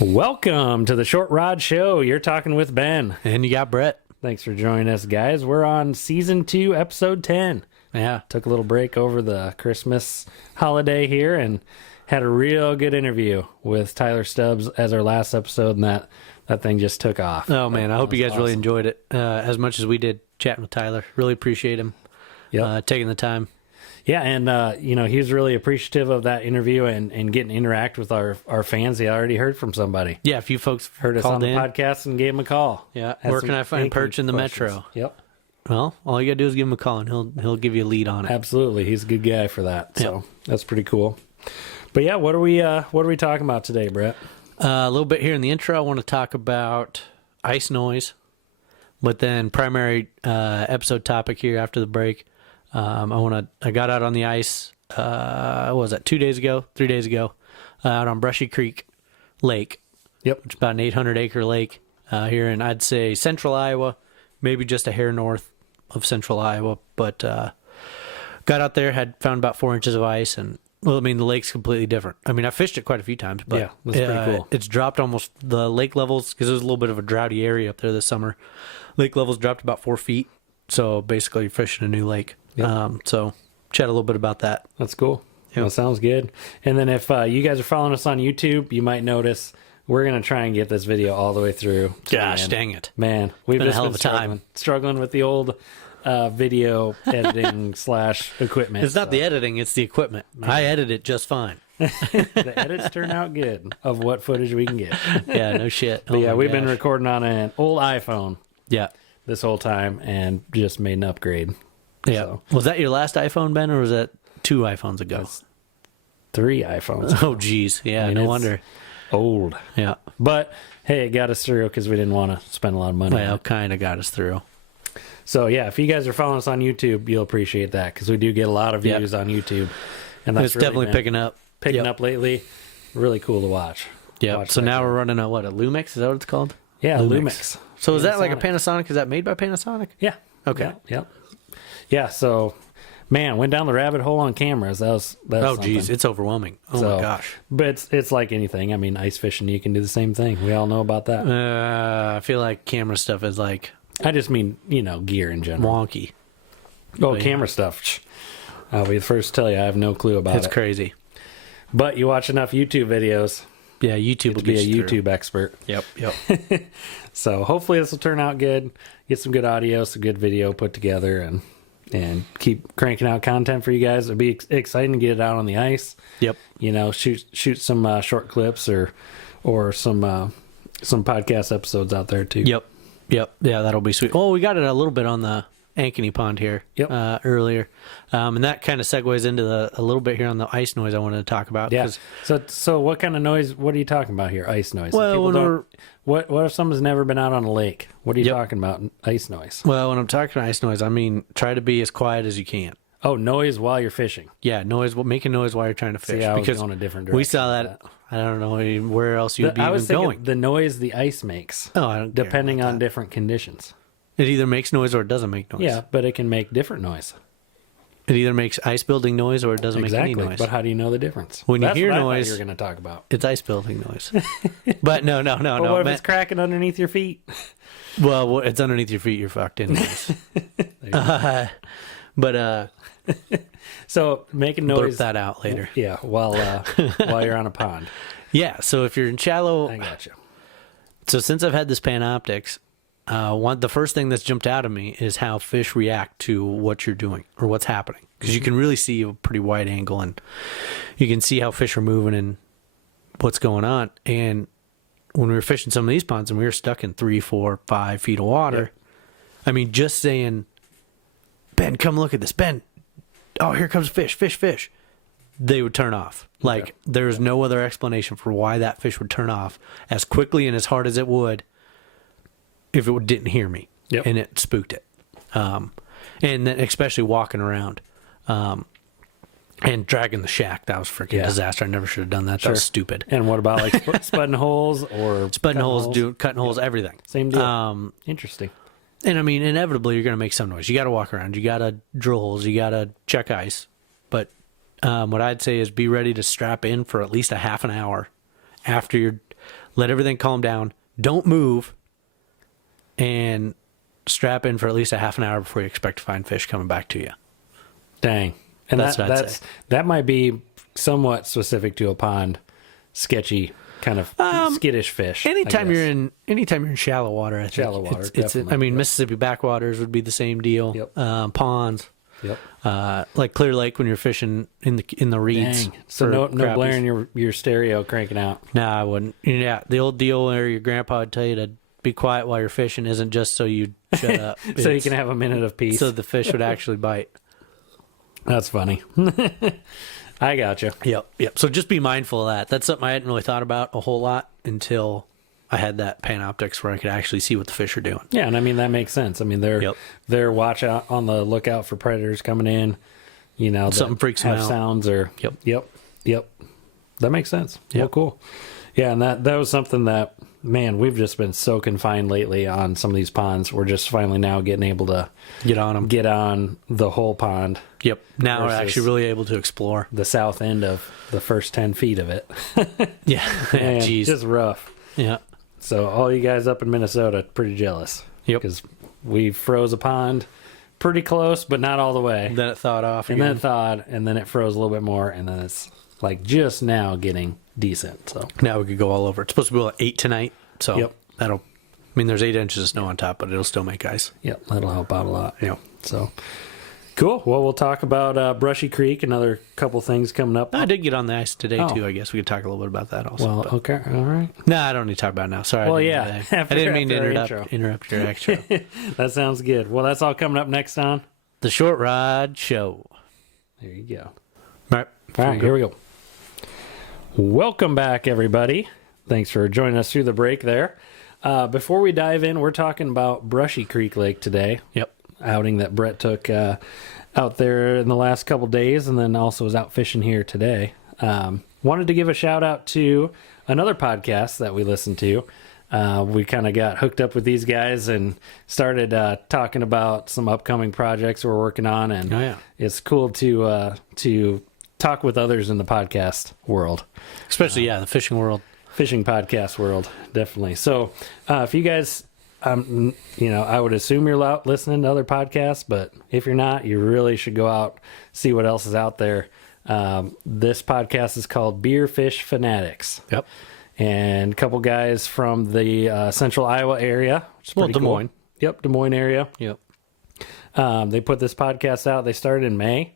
Welcome to the Short Rod Show. You're talking with Ben. And you got Brett. Thanks for joining us, guys. We're on Season 2, Episode 10. Yeah. Took a little break over the Christmas holiday here and had a real good interview with Tyler Stubbs as our last episode, and that thing just took off. Oh, man. I hope you guys really enjoyed it as much as we did chatting with Tyler. Really appreciate him taking the time. Yeah, and he was really appreciative of that interview and getting to interact with our fans. He already heard from somebody. Yeah, a few folks Heard us on the podcast and gave him a call. Yeah. Had Where some can I find Perch in the questions. Metro? Yep. Well, all you got to do is give him a call, and he'll give you a lead on it. Absolutely. He's a good guy for that. So that's pretty cool. But yeah, what are we talking about today, Brett? A little bit here in the intro, I want to talk about ice noise. But then primary episode topic here after the break, I got out on the ice, what was that, 3 days ago, out on Brushy Creek Lake. Yep. Which is about an 800-acre lake here in, I'd say, central Iowa, maybe just a hair north of central Iowa. But got out there, had found about 4 inches of ice, and, well, I mean, the lake's completely different. I mean, I fished it quite a few times, but yeah, that's pretty cool. It's dropped almost, the lake levels, because it was a little bit of a droughty area up there this summer, lake levels dropped about 4 feet. So basically, you're fishing a new lake. Yep. So chat a little bit about that. That's cool. Yep. That sounds good. And then if you guys are following us on YouTube, you might notice we're going to try and get this video all the way through. Gosh, dang it. Man, we've been just a hell been of a time. struggling with the old video editing / equipment. It's not the editing, it's the equipment. I edit it just fine. The edits turn out good of what footage we can get. Yeah, no shit. But we've been recording on an old iPhone. Yeah. This whole time and just made an upgrade. Yeah. So, was that your last iPhone, Ben, or was that 2 iPhones ago? 3 iPhones. Oh, geez. Yeah, no wonder. Old. Yeah. But, hey, it got us through because we didn't want to spend a lot of money. Well, kind of got us through. So, yeah, if you guys are following us on YouTube, you'll appreciate that because we do get a lot of views on YouTube. And that's it's definitely picking up. Picking up lately. Really cool to watch. Yeah. So now we're running a Lumix? Is that what it's called? Yeah, Lumix. So is that like a Panasonic? Is that made by Panasonic? Yeah. Okay. Yeah, so, man, went down the rabbit hole on cameras. That's geez, it's overwhelming. Oh, my gosh. But it's like anything. I mean, ice fishing, you can do the same thing. We all know about that. I feel like camera stuff is like... I just mean, gear in general. Wonky. Oh, camera stuff. I'll be the first to tell you, I have no clue about it. It's crazy. But you watch enough YouTube videos. Yeah, YouTube will be a YouTube expert. Yep. So hopefully this will turn out good. Get some good audio, some good video put together, and keep cranking out content for you guys. It'll be exciting to get it out on the ice. Yep. Shoot some short clips or some podcast episodes out there too. Yep. Yeah, that'll be sweet. Oh, we got it a little bit on the Ankeny Pond here earlier. And that kind of segues into a little bit here on the ice noise I wanted to talk about. Yeah. So what kind of noise, what are you talking about here? Ice noise? Well, what if someone's never been out on a lake? What are you talking about? Ice noise? Well, when I'm talking ice noise, I mean, try to be as quiet as you can. Oh, noise while you're fishing. Yeah, making noise while you're trying to fish. I was because going a different direction. We saw that. I don't know where else you'd be even going. The noise the ice makes. Oh, I don't care depending on different conditions. It either makes noise or it doesn't make noise. Yeah, but it can make different noise. It either makes ice building noise or it doesn't make any noise. But how do you know the difference? When you hear what noise, you're going to talk about. It's ice building noise. But no. But what if it's cracking underneath your feet? Well, it's underneath your feet. You're fucked anyways. So making noise. Blurp that out later. Yeah, while you're on a pond. Yeah. So if you're in shallow, I gotcha. So since I've had this Panoptix, the first thing that's jumped out of me is how fish react to what you're doing or what's happening. Because you can really see a pretty wide angle and you can see how fish are moving and what's going on. And when we were fishing some of these ponds and we were stuck in 3, 4, 5 feet of water, I mean, just saying, Ben, come look at this. Ben, oh, here comes fish. They would turn off. Like, there's no other explanation for why that fish would turn off as quickly and as hard as it would if it didn't hear me. Yep. And it spooked it. And then especially walking around and dragging the shack. That was freaking disaster. I never should have done that. That was stupid. And what about like spudding holes or cutting holes, everything. Same deal. Interesting. And I mean, inevitably, you're going to make some noise. You got to walk around. You got to drill holes. You got to check ice. But what I'd say is be ready to strap in for at least a half an hour after you're let everything calm down, don't move, and strap in for at least a half an hour before you expect to find fish coming back to you. Dang. And That's what I'd say. that might be somewhat specific to a pond, sketchy kind of skittish fish. Anytime you're in shallow water, I think Shallow water, it's definitely. I mean, Mississippi backwaters would be the same deal. Yep. Ponds, Yep. like Clear Lake when you're fishing in the reeds. Dang. So for no crappies. blaring your stereo cranking out. Nah, I wouldn't. Yeah, the old deal where your grandpa would tell you to be quiet while you're fishing isn't just so you shut up. So you It's can have a minute of peace. so the fish would actually bite. That's funny. I gotcha. Yep. So just be mindful of that. That's something I hadn't really thought about a whole lot until I had that Panoptix where I could actually see what the fish are doing. Yeah, and I mean that makes sense. I mean they're watch out on the lookout for predators coming in. You know, Something that freaks them have out. sounds or Yep. That makes sense. Well, Yep. cool. Yeah, and that was something that, man, we've just been so confined lately on some of these ponds. We're just finally now getting able to Get on them. get on the whole pond, Yep. Now we're versus- actually really able to explore. the south end of the first 10 feet of it. Yeah. Man, Jeez. just rough. Yeah. So all you guys up in Minnesota, pretty jealous. Yep. Because we froze a pond pretty close, but not all the way. Then it thawed off And again. then it thawed, and then it froze a little bit more, and then it's like just now getting decent. So Now we could go all over. It's supposed to be 8 tonight, so Yep. that'll. I mean, there's 8 inches of snow on top, but it'll still make ice. yep, that'll help out a lot. Yep. So cool. Well, we'll talk about Brushy Creek. Another couple things coming up. I did get on the ice today Oh. too. I guess we could talk a little bit about that also. Well, okay, all right. No, I don't need to talk about it now. Sorry. Well, I yeah, didn't, after- I didn't mean to after our interrupt your extra. That sounds good. Well, that's all coming up next on. The Short Rod Show. There you go. All right. All right, here we go. Welcome back, everybody. Thanks for joining us through the break there. Before we dive in, we're talking about Brushy Creek Lake today. Yep. Outing that Brett took out there in the last couple days, and then also was out fishing here today. Wanted to give a shout out to another podcast that we listened to. We kind of got hooked up with these guys and started talking about some upcoming projects we're working on, and Oh, yeah. it's cool to talk with others in the podcast world. Especially, the fishing world. Fishing podcast world, definitely. So if you guys, I would assume you're out listening to other podcasts, but if you're not, you really should go out, see what else is out there. This podcast is called Beer Fish Fanatics. Yep. And a couple guys from the central Iowa area. Which is Well, pretty Des cool. Moines. Yep, Des Moines area. Yep. They put this podcast out. They started in May,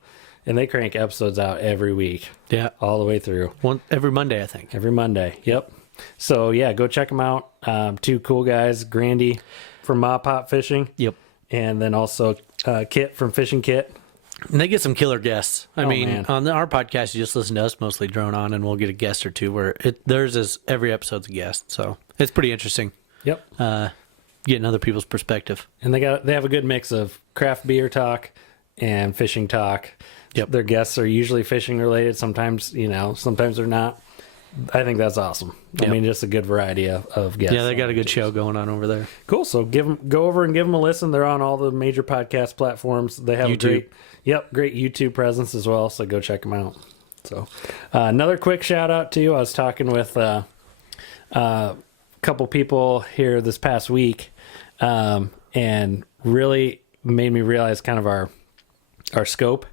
and they crank episodes out every week, Yeah. all the way through. Every Monday, I think. Every Monday. Yep. So, yeah, go check them out. Two cool guys, Grandy from Ma Pop Fishing. Yep. And then also Kit from Fishing Kit. And they get some killer guests. I mean, man. on our podcast, you just listen to us mostly drone on, and we'll get a guest or two. Where theirs is every episode's a guest, so it's pretty interesting. Yep. Getting other people's perspective. And they have a good mix of craft beer talk and fishing talk. Yep. Their guests are usually fishing related. Sometimes, sometimes they're not. I think that's awesome. Yep. I mean, just a good variety of guests. Yeah, they got a good show going on over there. Cool. So go over and give them a listen. They're on all the major podcast platforms. They have YouTube. great YouTube presence as well. So go check them out. So another quick shout out to you. I was talking with a couple people here this past week, and really made me realize kind of our scope.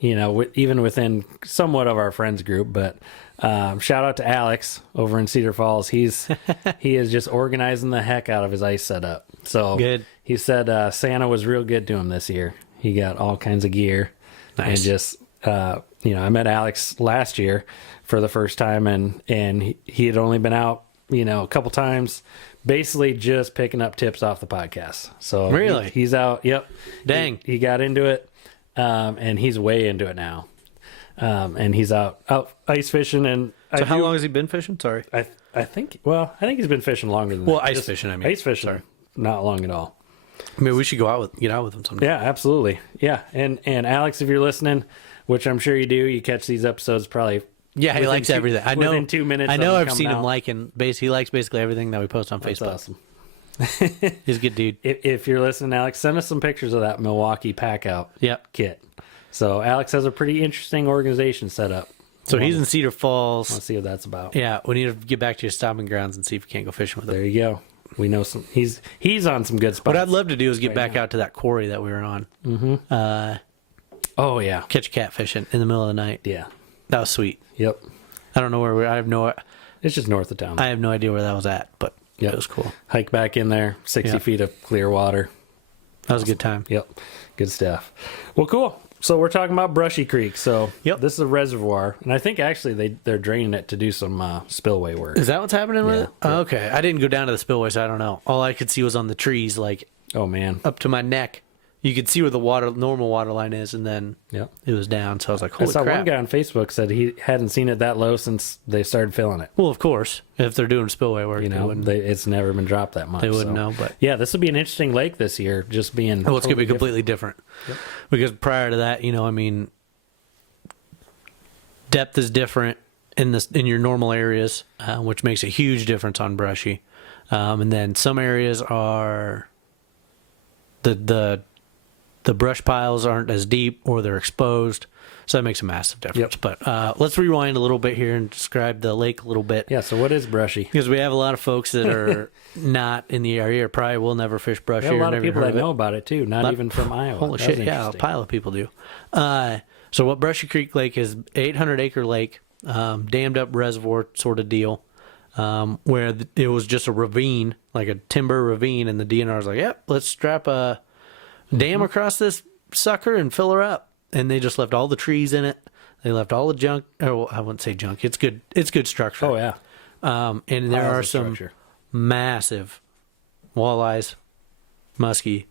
Even within somewhat of our friends group, but shout out to Alex over in Cedar Falls. He is just organizing the heck out of his ice setup. So Good. He said Santa was real good to him this year. He got all kinds of gear. Nice. And just I met Alex last year for the first time, and he had only been out a couple times, basically just picking up tips off the podcast. So Really? he's out. Yep. Dang. He got into it. And he's way into it now. And he's out ice fishing. And So how long has he been fishing? Sorry. I think he's been fishing longer than Well, that. ice Just fishing, I mean. ice fishing, Sorry. not long at all. I mean, we should get out with him someday. Yeah, absolutely. Yeah, and Alex, if you're listening, which I'm sure you do, you catch these episodes probably. Yeah, he within likes everything. I know. Within 2 minutes. I know. of I've them seen coming him out. liking. He likes basically everything that we post on That's Facebook. awesome. He's a good dude. If you're listening, Alex, send us some pictures of that Milwaukee pack out Yep. kit. So Alex has a pretty interesting organization set up. So he's in Cedar Falls. Let's see what that's about. Yeah, we need to get back to your stomping grounds and see if we can't go fishing with him. There you go. We know some. He's on some good spots. What I'd love to do is get back out to that quarry that we were on. Oh yeah, Catch catfishing in the middle of the night. yeah, That was sweet. yep. I don't know where I have no. It's just north of town. I have no idea where that was at, but Yep. it was cool. Hike back in there, 60 feet of clear water. That was a good time. Yep, good stuff. Well, cool. So we're talking about Brushy Creek. So this is a reservoir, and I think actually they're draining it to do some spillway work. Is that what's happening with Yeah. it? Oh, okay, I didn't go down to the spillway, so I don't know. All I could see was on the trees, like Oh man. up to my neck. You could see where the normal water line is, and then Yep. it was down. So I was like, I "Holy saw crap!" one guy on Facebook said he hadn't seen it that low since they started filling it. Well, of course, if they're doing spillway work, You they know, wouldn't. it's never been dropped that much. They wouldn't know, but yeah, this will be an interesting lake this year. Just being well, it's going to be totally completely different. Because prior to that, I mean, depth is different in your normal areas, which makes a huge difference on Brushy. And then some areas are the brush piles aren't as deep or they're exposed, so that makes a massive difference. Yep. But let's rewind a little bit here and describe the lake a little bit. Yeah. So what is Brushy? Because we have a lot of folks that are not in the area, or probably will never fish Brushy. There are a lot or of never people heard that of it. know about it too. Not even from Iowa. Holy That shit, was yeah, a interesting. pile of people do. So what Brushy Creek Lake is, 800-acre lake, dammed up reservoir sort of deal, where it was just a ravine, like a timber ravine, and the DNR was like, yep, let's strap a dam across this sucker and fill her up. And they just left all the trees in it. They left all the junk. Oh, I wouldn't say junk. It's good structure. Oh yeah. And there Piles are of some structure. massive walleyes, muskie,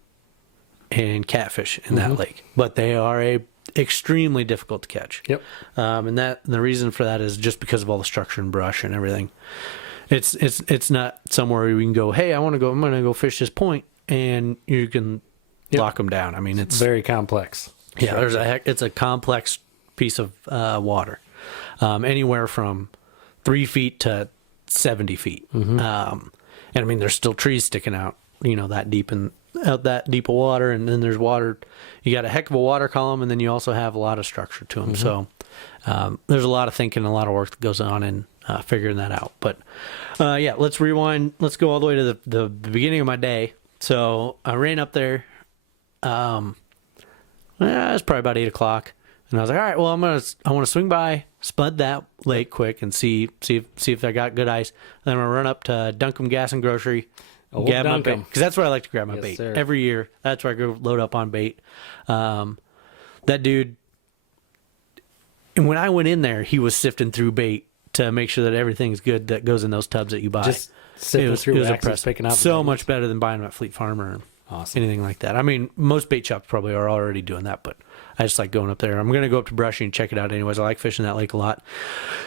and catfish in that lake, but they are extremely difficult to catch. Yep. And the reason for that is just because of all the structure and brush and everything. It's not somewhere we can go, hey, I'm going to go fish this point, and you can lock them down. I mean, it's Very complex. yeah. It's a complex piece of water, anywhere from 3 feet to 70 feet. And I mean, there's still trees sticking out, that deep out that deep of water, and then there's water. You got a heck of a water column, and then you also have a lot of structure to them. So there's a lot of thinking, a lot of work that goes on in figuring that out. But yeah, let's rewind. Let's go all the way to the beginning of my day. So I ran up there. It was probably about 8 o'clock, and I was like, all right, well, I want to swing by, spud that lake quick, and see if I got good ice. Then I'm gonna run up to Duncombe Gas and Grocery, grab my bait, because that's where I like to grab my bait sir. every year. That's where I go load up on bait. That dude, and when I went in there, he was sifting through bait to make sure that everything's good that goes in those tubs that you buy. Just sifting through axes, impressive. picking out So the much better than buying them at Fleet Farmer. Or Awesome. anything like that. I mean, most bait shops probably are already doing that, but I just like going up there. I'm going to go up to Brushy and check it out anyways. I like fishing that lake a lot,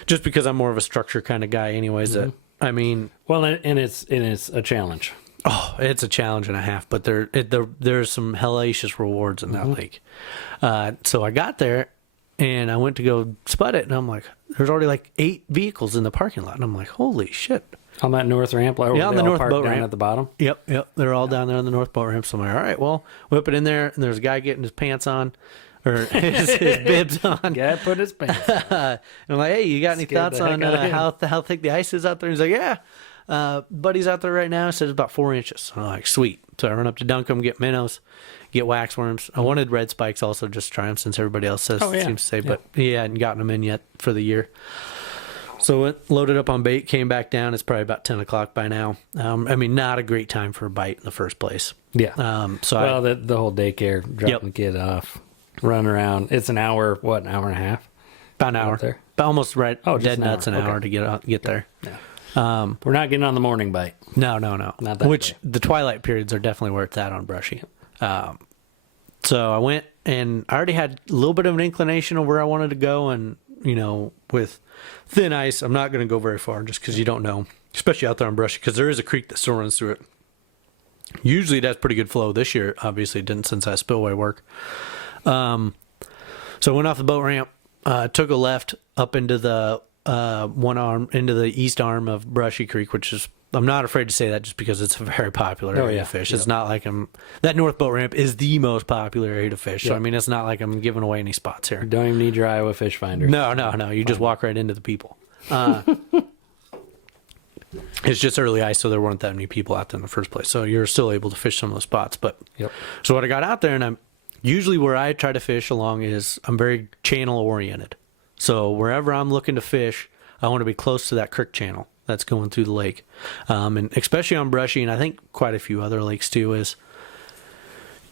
just because I'm more of a structure kind of guy anyways. That I mean, Well, and it's a challenge. oh, it's a challenge and a half, but there's some hellacious rewards in that lake. So I got there and I went to go spud it, and I'm like, there's already like 8 vehicles in the parking lot, and I'm like, holy shit. On that north ramp, or Yeah, on the they all north parked boat down ramp at the bottom. Yep. They're all down there on the north boat ramp. So I'm like, all right, well, whip it in there, and there's a guy getting his pants on, or his bibs on. Yeah, put his pants on. And I'm like, hey, you got any Scared thoughts the heck on out of him. how thick the ice is out there? He's like, yeah. Buddy's out there right now. He says it's about 4 inches. So I'm like, sweet. So I run up to Duncombe, get minnows, get waxworms. I wanted red spikes also, just to try them, since everybody else seems to say, but he hadn't gotten them in yet for the year. So went, loaded up on bait, came back down. It's probably about 10 o'clock by now. I mean, not a great time for a bite in the first place. Yeah. So the whole daycare, dropping the kid off, run around. It's an hour and a half? about an hour. there? But almost right. Oh, just dead an nuts hour. an Okay. hour to get there. Yeah. We're not getting on the morning bite. No. Not that Which day. the twilight periods are definitely where it's at on Brushy. So I went, and I already had a little bit of an inclination of where I wanted to go, and with thin ice, I'm not going to go very far just because you don't know, especially out there on Brushy, because there is a creek that still runs through it. Usually it has pretty good flow. This year, obviously, it didn't, since that spillway work. So I went off the boat ramp, took a left up into the one arm into the east arm of Brushy Creek, which is, I'm not afraid to say that just because it's a very popular area to fish. It's not like that North Boat Ramp is the most popular area to fish. So, I mean, it's not like I'm giving away any spots here. You don't even need your Iowa fish finder. No. You just walk right into the people. It's just early ice, so there weren't that many people out there in the first place. So you're still able to fish some of those spots. But so what I got out there, and I'm usually where I try to fish along is I'm very channel oriented. So wherever I'm looking to fish, I want to be close to that creek channel that's going through the lake. And especially on Brushy, and I think quite a few other lakes too, is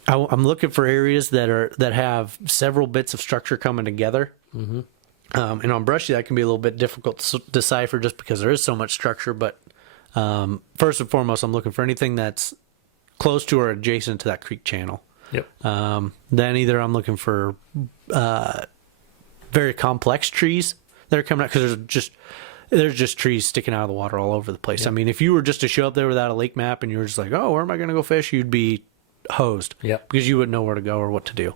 I'm looking for areas that have several bits of structure coming together. Mm-hmm. And on Brushy, that can be a little bit difficult to decipher just because there is so much structure. But first and foremost, I'm looking for anything that's close to or adjacent to that creek channel. Then either I'm looking for very complex trees that are coming out, because there's just trees sticking out of the water all over the place. I mean, if you were just to show up there without a lake map and you were just like, oh, where am I going to go fish? You'd be hosed because you wouldn't know where to go or what to do.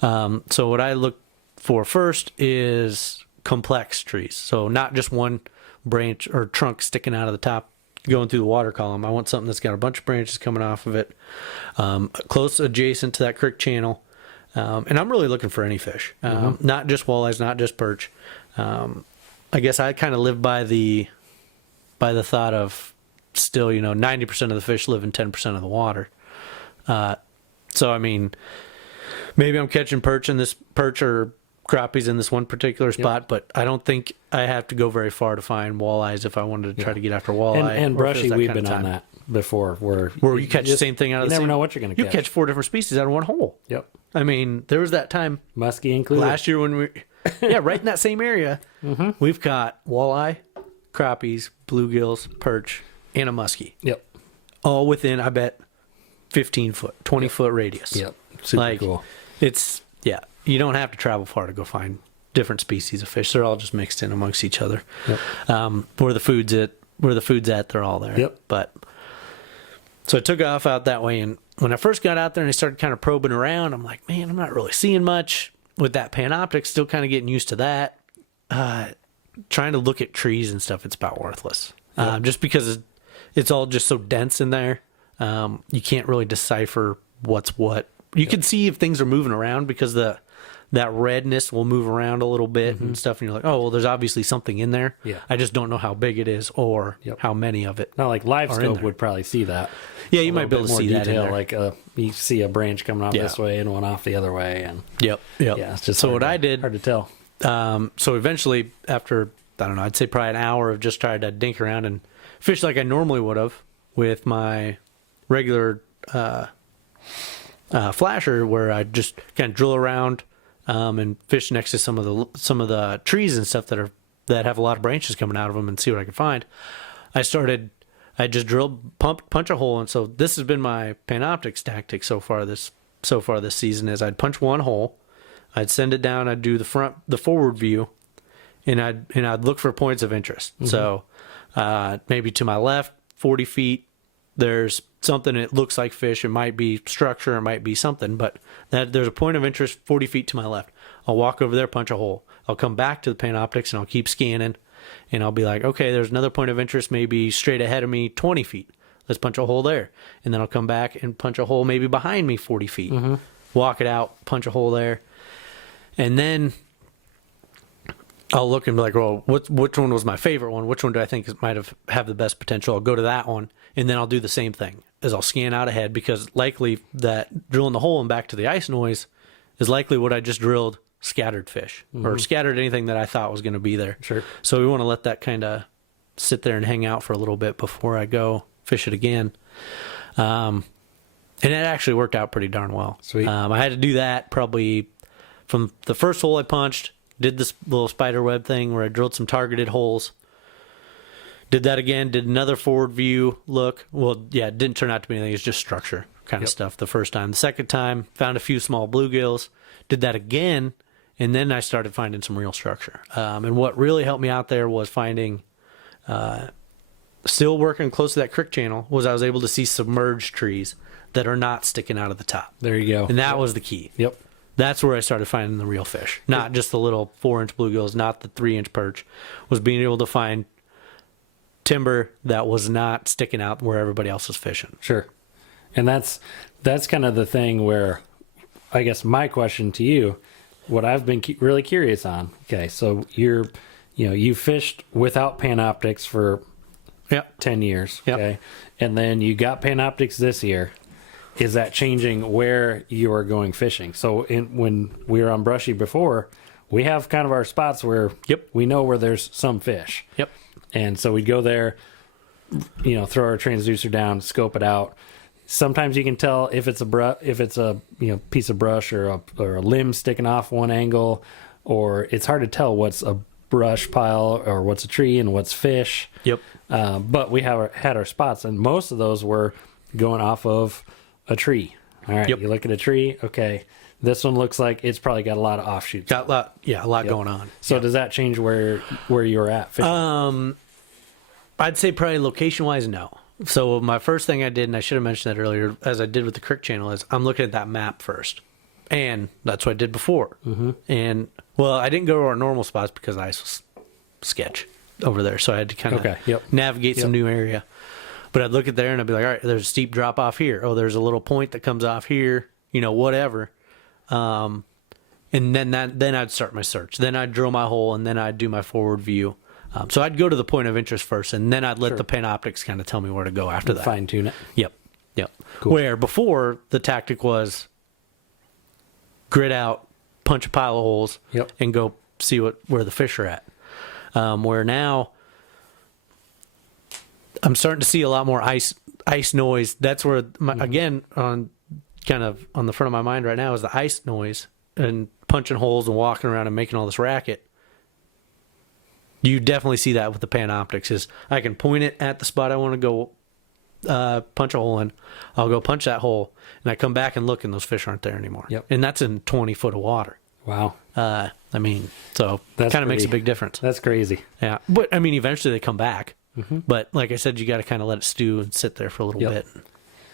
So what I look for first is complex trees. So not just one branch or trunk sticking out of the top going through the water column. I want something that's got a bunch of branches coming off of it, close adjacent to that creek channel. And I'm really looking for any fish, not just walleyes, not just perch. I guess I kind of live by the thought of still, 90% of the fish live in 10% of the water. So, I mean, maybe I'm catching perch or crappies in this one particular spot, but I don't think I have to go very far to find walleyes if I wanted to try to get after walleye. And Brushy, we've been on that before, where you catch the same thing out of the same. You never know what you're going to catch. You catch 4 different species out of one hole. I mean, there was that time, Muskie included, last year when right in that same area, we've got walleye, crappies, bluegills, perch, and a muskie. All within, I bet, 15 foot, 20 foot radius. Super cool. It's, you don't have to travel far to go find different species of fish. They're all just mixed in amongst each other. Where the food's at, they're all there. But so I took off out that way, and when I first got out there and I started kind of probing around, I'm like, man, I'm not really seeing much with that Panoptix. Still kind of getting used to that. Trying to look at trees and stuff, it's about worthless. Just because it's all just so dense in there. You can't really decipher what's what. You can see if things are moving around because that redness will move around a little bit and stuff, and you're like, oh, well, there's obviously something in there. I just don't know how big it is or how many of it. Not like live scope would probably see that. Yeah, you might be able to see that in there. Like you see a branch coming off this way and one off the other way, and yeah, it's just so what I did, hard to tell. So eventually, after I don't know, I'd say probably an hour of just trying to dink around and fish like I normally would have with my regular flasher, where I just kind of drill around and fish next to some of the trees and stuff that have a lot of branches coming out of them and see what I can find. I just drilled, punch a hole, and so this has been my Panoptix tactic so far this season. Is I'd punch one hole, I'd send it down, I'd do the forward view, and I'd look for points of interest. So maybe to my left, 40 feet, there's something that looks like fish. It might be structure, it might be something, but there's a point of interest 40 feet to my left. I'll walk over there, punch a hole. I'll come back to the Panoptix and I'll keep scanning, and I'll be like, okay, there's another point of interest maybe straight ahead of me 20 feet. Let's punch a hole there. And then I'll come back and punch a hole maybe behind me 40 feet. Walk it out, punch a hole there. And then I'll look and be like, well, which one was my favorite one? Which one do I think might have the best potential? I'll go to that one, and then I'll do the same thing. As I'll scan out ahead, because likely that drilling the hole and back to the ice noise is likely what I just drilled scattered fish or scattered anything that I thought was going to be there. So we want to let that kind of sit there and hang out for a little bit before I go fish it again. And it actually worked out pretty darn well. I had to do that probably from the first hole I punched, did this little spider web thing where I drilled some targeted holes. Did that again, did another forward view look. Well, yeah, it didn't turn out to be anything. It was just structure kind of stuff the first time. The second time, found a few small bluegills. Did that again, and then I started finding some real structure. And what really helped me out there was finding, still working close to that creek channel, was I was able to see submerged trees that are not sticking out of the top. There you go. And that was the key. That's where I started finding the real fish, not just the little 4-inch bluegills, not the 3-inch perch. Was being able to find timber that was not sticking out where everybody else was fishing. Sure. And that's kind of the thing where, I guess my question to you, what I've been really curious on. Okay, so you fished without Panoptix for 10 years. Yep. Okay, and then you got Panoptix this year. Is that changing where you are going fishing? So when we were on Brushy before, we have kind of our spots where we know where there's some fish. Yep. And so we'd go there, throw our transducer down, scope it out. Sometimes you can tell if it's a piece of brush or a limb sticking off one angle, or it's hard to tell what's a brush pile or what's a tree and what's fish. Yep. But we had our spots, and most of those were going off of a tree. All right, you look at a tree. Okay, this one looks like it's probably got a lot of offshoots. Got a lot going on. So does that change where you're at fishing? I'd say probably location-wise, no. So my first thing I did, and I should have mentioned that earlier, as I did with the Creek channel, is I'm looking at that map first. And that's what I did before. Mm-hmm. And, well, I didn't go to our normal spots because the ice was sketch over there. So I had to kind of navigate some new area. But I'd look at there and I'd be like, all right, there's a steep drop off here. Oh, there's a little point that comes off here, whatever. And then I'd start my search. Then I'd drill my hole, and then I'd do my forward view. So I'd go to the point of interest first, and then I'd let the Panoptix kind of tell me where to go after that. Fine tune it. Yep. Cool. Where before the tactic was grid out, punch a pile of holes, and go see where the fish are at. Where now I'm starting to see a lot more ice noise. That's where again on the front of my mind right now is the ice noise and punching holes and walking around and making all this racket. You definitely see that with the Panoptix. Is I can point it at the spot I want to go punch a hole in. I'll go punch that hole, and I come back and look, and those fish aren't there anymore. Yep. And that's in 20 foot of water. Wow. So that kind of makes a big difference. That's crazy. Yeah. But, eventually they come back. Mm-hmm. But like I said, you got to kind of let it stew and sit there for a little bit and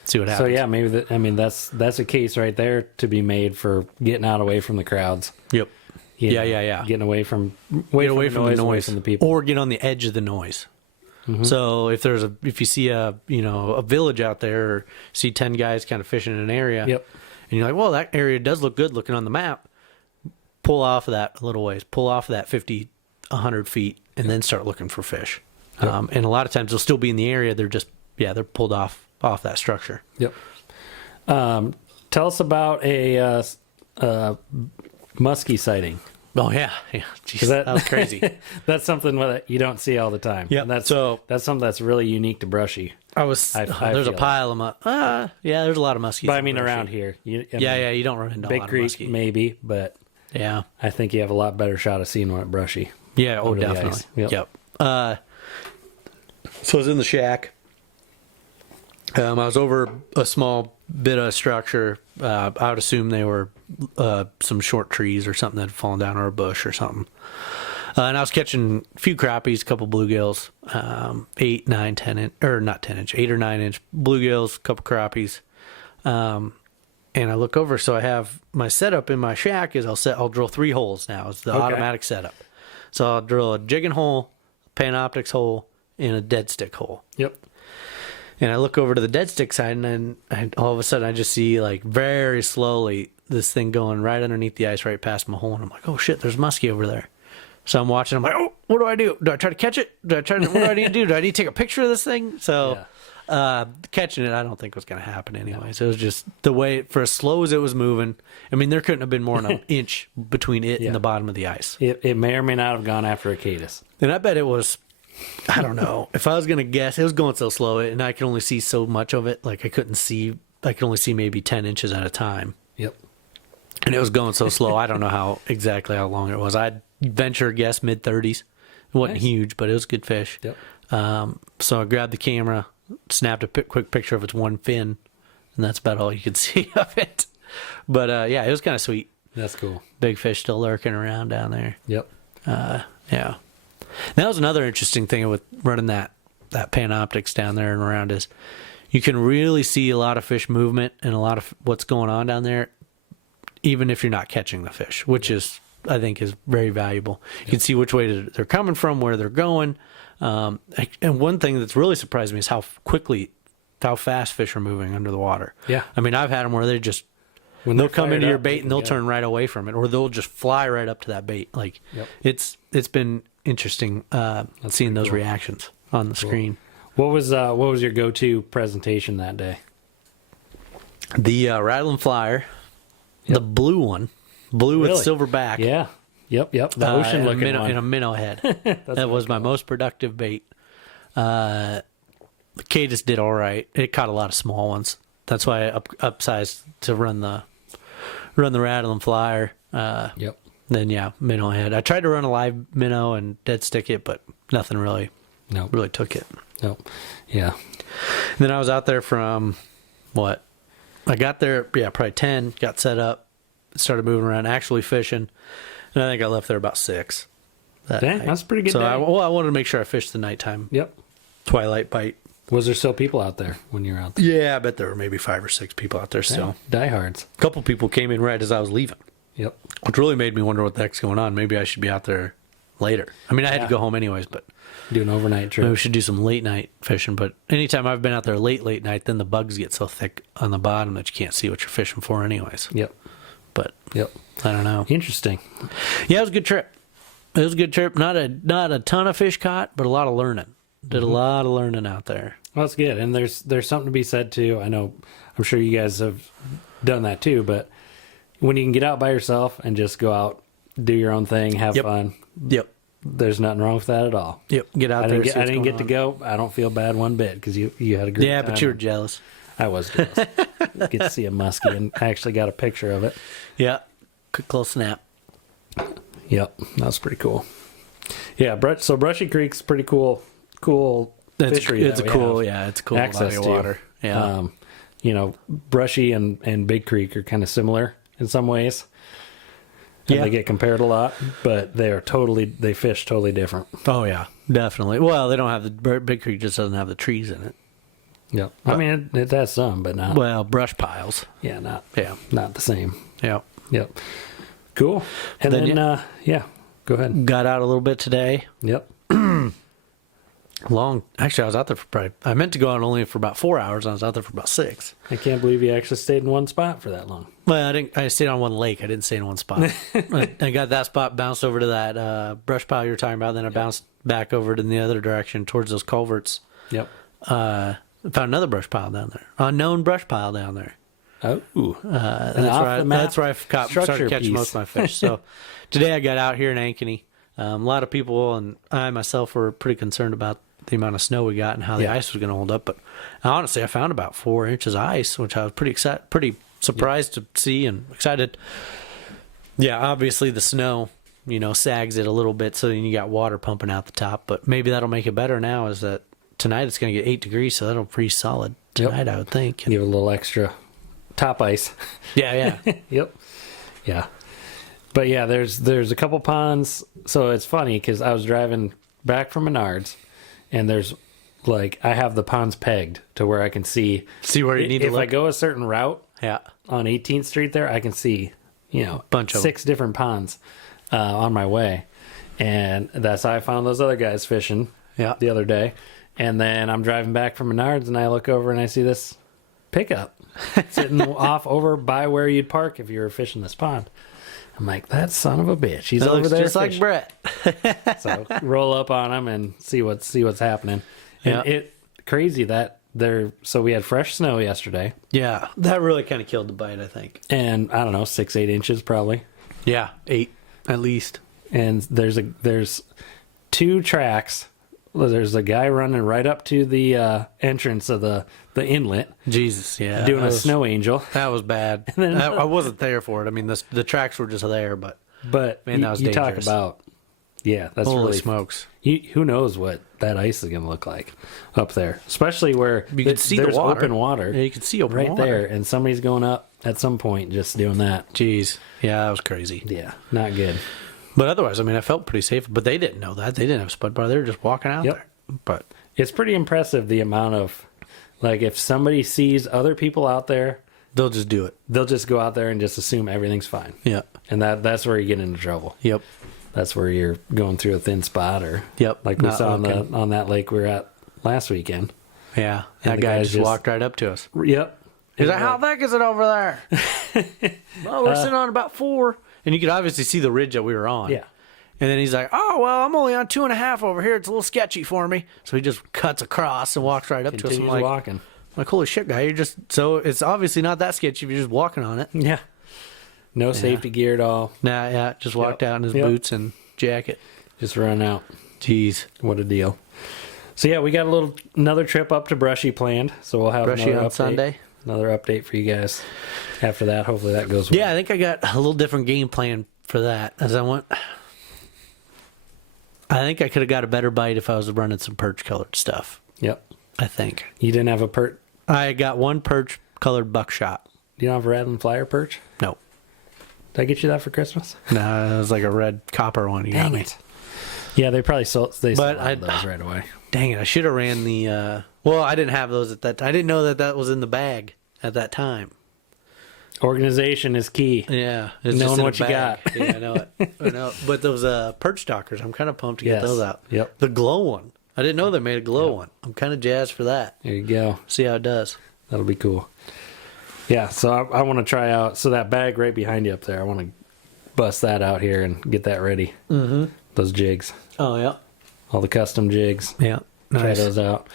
see what happens. So, yeah, maybe that's a case right there to be made for getting out away from the crowds. Yep. Getting away from the noise, away from the people, or get on the edge of the noise. Mm-hmm. So if you see a village out there, or see 10 guys kind of fishing in an area, and you're like, well, that area does look good looking on the map. Pull off of that a little ways. Pull off of that 50, 100 feet, and then start looking for fish. Yep. And a lot of times they'll still be in the area. They're just they're pulled off that structure. Yep. Tell us about a muskie sighting. Oh yeah. Jeez, that was crazy. That's something that you don't see all the time. Yeah, that's something that's really unique to Brushy. There's a pile of there's a lot of muskies. But around here, you don't run into Big a lot Creek of muskie. maybe, but I think you have a lot better shot of seeing one at Brushy. Yeah, definitely. Yep. So I was in the shack. I was over a small bit of structure. I would assume they were some short trees or something that had fallen down, or a bush or something. And I was catching a few crappies, a couple bluegills, 8, 9, 10 inch, or not 10 inch, 8 or 9 inch bluegills, a couple crappies. And I look over, so I have my setup in my shack is I'll drill 3 holes now. It's the automatic setup. So I'll drill a jigging hole, Panoptix hole, and a dead stick hole. Yep. And I look over to the dead stick side, and then all of a sudden I just see, like, very slowly this thing going right underneath the ice, right past my hole. And I'm like, oh shit, there's muskie over there. So I'm watching. I'm like, oh, what do I do? Do I try to catch it? What do I need to do? Do I need to take a picture of this thing? So catching it, I don't think was going to happen anyway. So it was just the way, for as slow as it was moving. I mean, there couldn't have been more than an inch between it and the bottom of the ice. It may or may not have gone after a caddis. And I bet it was, I don't know. If I was going to guess, it was going so slow, and I could only see so much of it. Like, I could only see maybe 10 inches at a time. Yep. And it was going so slow, I don't know exactly how long it was. I'd venture a guess mid-30s. It wasn't huge, but it was a good fish. Yep. So I grabbed the camera, snapped a quick picture of its one fin, and that's about all you could see of it. But it was kind of sweet. That's cool. Big fish still lurking around down there. Yep. Yeah. That was another interesting thing with running that Panoptix down there and around is you can really see a lot of fish movement and a lot of what's going on down there even if you're not catching the fish, which is, I think, is very valuable. You can see which way they're coming from, where they're going. And one thing that's really surprised me is how fast fish are moving under the water. Yeah. I mean, I've had them where they'll come into your bait and they'll turn right away from it, or they'll just fly right up to that bait. Like, it's been interesting seeing those reactions on the screen. What was your go-to presentation that day? The rattling flyer, the blue one, with silver back. Yeah. Yep. The ocean looking one in a minnow head. That was my most productive bait. The Cadis did all right. It caught a lot of small ones. That's why I upsized to run the rattling flyer. Then minnow head. I tried to run a live minnow and dead stick it, but nothing really took it. Nope. Yeah. And then I was out there from what? I got there, probably 10, got set up, started moving around, actually fishing, and I think I left there about 6. That's a pretty good day. I wanted to make sure I fished the nighttime. Yep. Twilight bite. Was there still people out there when you were out there? Yeah, I bet there were maybe 5 or 6 people out there still. Diehards. A couple people came in right as I was leaving. Yep. Which really made me wonder what the heck's going on. Maybe I should be out there later. I mean, I had to go home anyways, but... Do an overnight trip. Maybe we should do some late night fishing, but anytime I've been out there late night, then the bugs get so thick on the bottom that you can't see what you're fishing for anyways. Yep. But I don't know. Interesting. Yeah, it was a good trip. Not a ton of fish caught, but a lot of learning. Did a lot of learning out there. Well, that's good. And there's something to be said too. I'm sure you guys have done that too, but when you can get out by yourself and just go out, do your own thing, have fun. Yep. There's nothing wrong with that at all. Yep. Get out there. I didn't get to go. I don't feel bad one bit because you had a great time. Yeah, but you were jealous. I was jealous. Get to see a muskie, and I actually got a picture of it. Yeah. Quick little snap. Yep. That was pretty cool. Yeah. So Brushy Creek's pretty cool fishery. It's a cool access body of water. Yeah. Brushy and Big Creek are kind of similar in some ways. And they get compared a lot, but they fish totally different. Oh yeah, definitely. Well, they don't have Big Creek just doesn't have the trees in it. Yep. I mean, it has some, but not. Well, brush piles. Yeah, not the same. Yeah. Yep. Cool. And then go ahead. Got out a little bit today. Yep. Actually, I was out there I meant to go out only for about 4 hours, and I was out there for about 6. I can't believe you actually stayed in one spot for that long. Well, I stayed on one lake. I didn't stay in one spot. I got that spot, bounced over to that brush pile you were talking about, then I bounced back over to the other direction towards those culverts. Yep. Found another brush pile down there. Unknown brush pile down there. Oh. That's where I started catching most of my fish. So today I got out here in Ankeny. A lot of people and I myself were pretty concerned about the amount of snow we got and how the ice was going to hold up. But honestly, I found about 4 inches of ice, which I was pretty surprised to see and excited. Yeah, obviously the snow, sags it a little bit, so then you got water pumping out the top. But maybe that'll make it better now. Is that tonight it's going to get 8 degrees, so that'll freeze solid tonight, I would think. Give a little extra top ice. Yeah. Yep. Yeah. But yeah, there's a couple ponds. So it's funny because I was driving back from Menards, and there's I have the ponds pegged to where I can see where you need to look. If I go a certain route, on 18th Street there, I can see bunch of 6 different ponds on my way, and that's how I found those other guys fishing the other day. And then I'm driving back from Menards, and I look over and I see this pickup sitting off over by where you'd park if you were fishing this pond. I'm like, that son of a bitch. He's over there just fishing. like Brett. So roll up on him and see what's happening. And crazy that so we had fresh snow yesterday. Yeah, that really kind of killed the bite, I think. And I don't know, 6-8 inches probably. Yeah, 8 at least. And there's 2 tracks. There's a guy running right up to the entrance of the inlet. Jesus, yeah. Doing a snow angel. That was bad. And then, I wasn't there for it. I mean, the tracks were just there, but man, that was dangerous. Talk about, that's holy really smokes. Who knows what that ice is going to look like up there, especially where you can see there's the water. Open water. Yeah, you can see open right water there, and somebody's going up at some point just doing that. Jeez, yeah, that was crazy. Yeah, not good. But otherwise, I mean, I felt pretty safe. But they didn't know that. They didn't have spud bar. They were just walking out there. But it's pretty impressive the amount of, if somebody sees other people out there They'll just do it. They'll just go out there and just assume everything's fine. Yeah. And that's where you get into trouble. Yep. That's where you're going through a thin spot, or like we saw on that lake we were at last weekend. Yeah. That guy just walked right up to us. Yep. He's like, how thick is it over there? Well, we're sitting on about 4. And you could obviously see the ridge that we were on. Yeah. And then he's like, oh, well, I'm only on 2.5 over here. It's a little sketchy for me. So he just cuts across and walks right up to us. I'm walking. Like, holy shit, guy. So it's obviously not that sketchy if you're just walking on it. Yeah. No safety gear at all. Nah, yeah. Just walked out in his boots and jacket. Just run out. Jeez. What a deal. So, yeah, we got another trip up to Brushy planned. So we'll have Brushy on Sunday. Another update for you guys after that. Hopefully that goes well. Yeah, I think I got a little different game plan for that. I think I could have got a better bite if I was running some perch-colored stuff. Yep. I think. You didn't have a perch? I got one perch-colored buckshot. You don't have a Rattling Flyer perch? No. Did I get you that for Christmas? No, it was like a red copper one. Dang it. Yeah, they probably sold those right away. Dang it, I should have ran the... well, I didn't have those at that time. I didn't know that was in the bag at that time. Organization is key. Yeah. It's knowing what you got. Yeah, I know it. I know. But those perch stalkers, I'm kind of pumped to get those out. Yep. The glow one. I didn't know they made a glow one. I'm kind of jazzed for that. There you go. See how it does. That'll be cool. Yeah, so I want to try out. So that bag right behind you up there, I want to bust that out here and get that ready. Mm-hmm. Those jigs. Oh, yeah. All the custom jigs. Yeah. Try Nice. those out.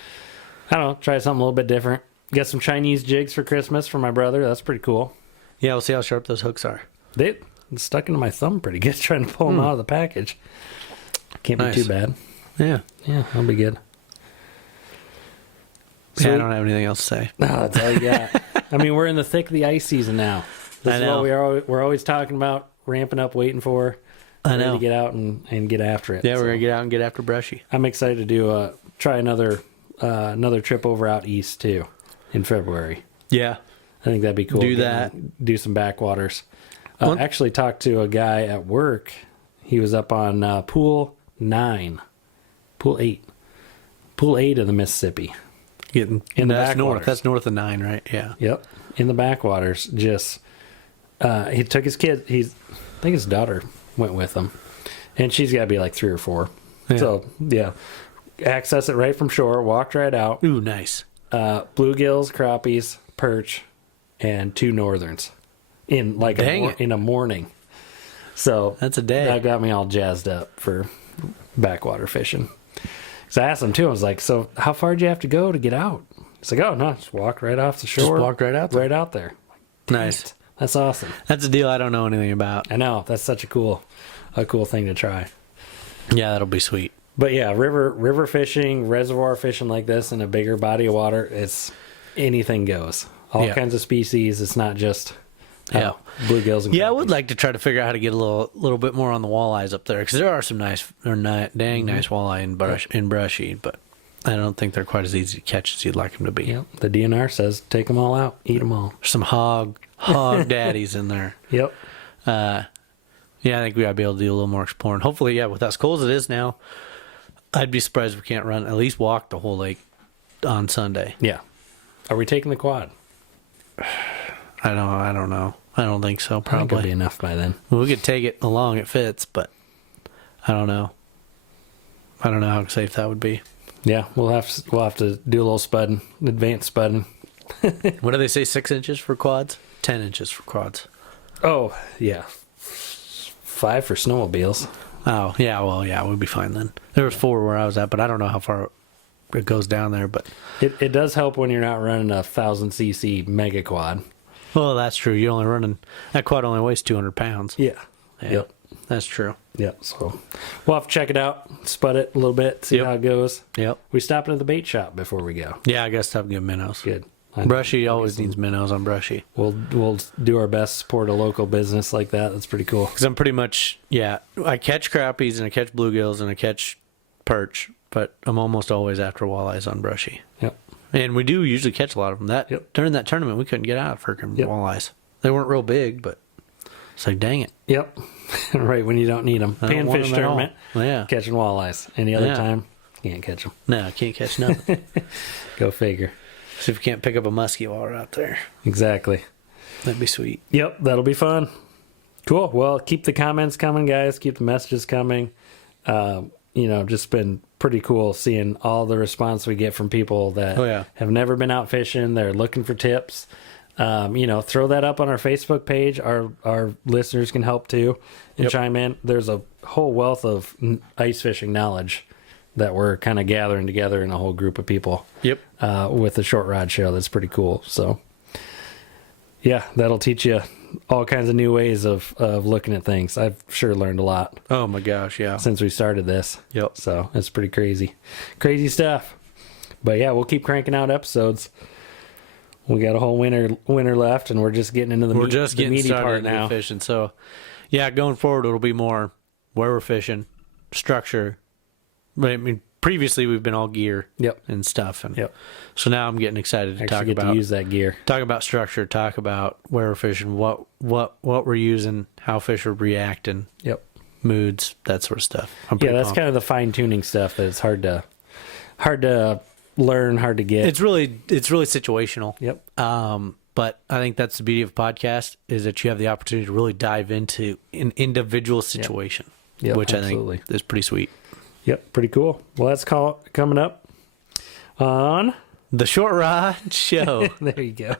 I don't know. Try something a little bit different. Get some Chinese jigs for Christmas for my brother. That's pretty cool. Yeah, we'll see how sharp those hooks are. They stuck into my thumb pretty good trying to pull them out of the package. Can't be too bad. Yeah. Yeah, that'll be good. Yeah, I don't have anything else to say. No, that's all you got. I mean, we're in the thick of the ice season now. This is what we're always talking about, ramping up, waiting for. I know. To get out and get after it. Yeah, we're going to get out and get after Brushy. I'm excited to do try another trip over out east, too, in February. Yeah. I think that'd be cool. Do that. Do some backwaters. Actually talked to a guy at work. He was up on Pool 8 of the Mississippi. Getting in the that's north. backwaters. That's north of 9, right? Yeah. Yep. In the backwaters. Just he took his kid. I think his daughter went with him, and she's got to be like 3 or 4. Yeah. So yeah, access it right from shore. Walked right out. Ooh, nice. Bluegills, crappies, perch, and 2 northerns in like in a morning. So that's a day. That got me all jazzed up for backwater fishing. So I asked him too. I was like, "So how far did you have to go to get out?" He's like, "Oh no, just walked right off the shore. Just walked right out there. Right out there." Nice. That's awesome. That's a deal I don't know anything about. I know. That's such a cool thing to try. Yeah, that'll be sweet. But yeah, river fishing, reservoir fishing like this in a bigger body of water, it's anything goes. All kinds of species. It's not just bluegills and I would like to try to figure out how to get a little bit more on the walleyes up there, because there are some nice nice walleye in Brushy, but I don't think they're quite as easy to catch as you'd like them to be. Yep. The DNR says take them all out, eat them all. Some hog daddies in there. Yep. I think we ought to be able to do a little more exploring. Hopefully, with as cold as it is now, I'd be surprised if we can't at least walk the whole lake on Sunday. Yeah. Are we taking the quad? I don't know. I don't think so. Probably. I think it'll be enough by then. Well, we could take it along. It fits, but I don't know. I don't know how safe that would be. Yeah, we'll have to do a little spudding, advanced spudding. What do they say? 6 inches for quads? 10 inches for quads. Oh yeah, 5 for snowmobiles. Oh yeah, well we'd be fine then. There was 4 where I was at, but I don't know how far it goes down there. But it does help when you're not running a 1,000cc mega quad. Well, that's true. You're only running that quad only weighs 200 pounds. Yeah. Yep. That's true. Yep. So we'll have to check it out, spud it a little bit, see how it goes. Yep. We stopped at the bait shop before we go. Yeah, I gotta stop getting minnows. Good. Brushy always needs minnows on Brushy. We'll do our best to support a local business like that. That's pretty cool. Because I'm pretty much I catch crappies and I catch bluegills and I catch perch, but I'm almost always after walleyes on Brushy. Yep. And we do usually catch a lot of them. During that tournament, we couldn't get out of freaking walleyes. They weren't real big, but it's like, dang it. Yep. Right when you don't need them. Panfish tournament, catching walleyes. Any other time, can't catch them. No, I can't catch nothing. Go figure. So if you can't pick up a muskie while we're out there. Exactly. That'd be sweet. Yep, that'll be fun. Cool. Well, keep the comments coming, guys. Keep the messages coming. Just been pretty cool seeing all the response we get from people that have never been out fishing. They're looking for tips. Throw that up on our Facebook page. Our listeners can help too and chime in. There's a whole wealth of ice fishing knowledge that we're kind of gathering together in a whole group of people. Yep. With the short rod show. That's pretty cool. So yeah, that'll teach you all kinds of new ways of looking at things. I've sure learned a lot. Oh my gosh, yeah. Since we started this. Yep. So it's pretty crazy. Crazy stuff. But yeah, we'll keep cranking out episodes. We got a whole winter left, and we're just getting into the meaty part now. Fishing. So yeah, going forward it'll be more where we're fishing, structure. But I mean, previously we've been all gear and stuff, and so now I'm getting excited to use that gear. Talk about structure, talk about where we're fishing, what we're using, how fish are reacting, moods, that sort of stuff. That's kind of the fine tuning stuff that it's hard to learn, hard to get. It's really situational. Yep. But I think that's the beauty of a podcast, is that you have the opportunity to really dive into an individual situation, which absolutely. I think is pretty sweet. Yep, pretty cool. Well, that's coming up on the Short Rod Show. There you go.